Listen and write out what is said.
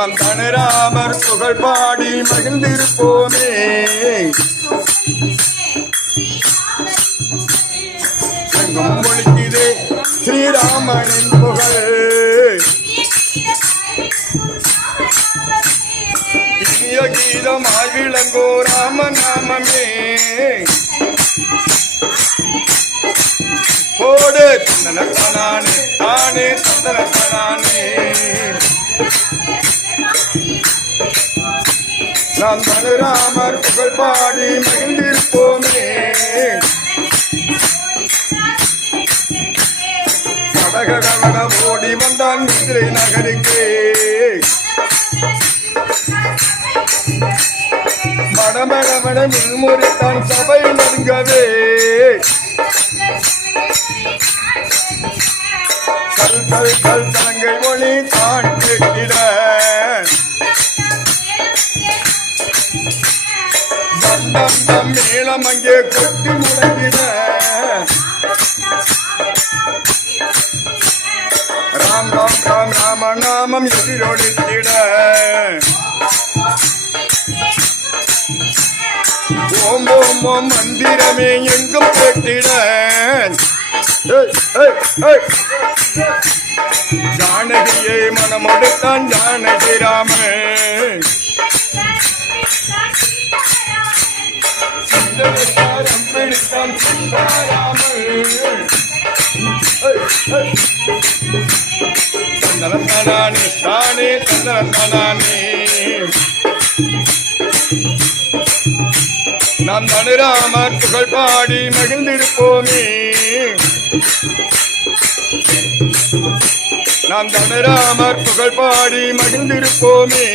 நாம் தனராமர் புகழ் பாடி மகிழ்ந்திருப்போமே. எங்கும் ஒழிக்குதே ஸ்ரீராமனின் புகழ். இனிய கீதமாய் விளங்கோ ராம நாமமே. போடு தந்தனத்தானே தானே தந்தனத்தானே. நாம் தனுராமர் புகழ் பாடி மகிழ்ந்திருப்போமே. கடகடவட ஓடி வந்தான் மதுரை நகருக்கு. மடமடமட மின்முறைத்தான் சபை நடுங்கவே. கல் கல் கல் தலங்கை ஒளி தான் கேட்கிட. தண்டம் தம் மேளம் அங்கே கொட்டி முழங்கிட. ராம் ராம் ராம் ராம நாமம் எதிரொலித்திட. ஓம் ஓம் ஓம் மந்திரமே எங்கும் கேட்டிட. ஜானகியை மனமொடுத்தான் ஜானகி ராமன். பிடித்தான் தந்தனத்தானே தானே தந்தனத்தானே. நாம் தனுராமர் புகழ் பாடி மகிழ்ந்திருப்போமே. நாம் தனுராமர் புகழ் பாடி மகிழ்ந்திருப்போமே.